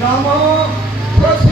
नव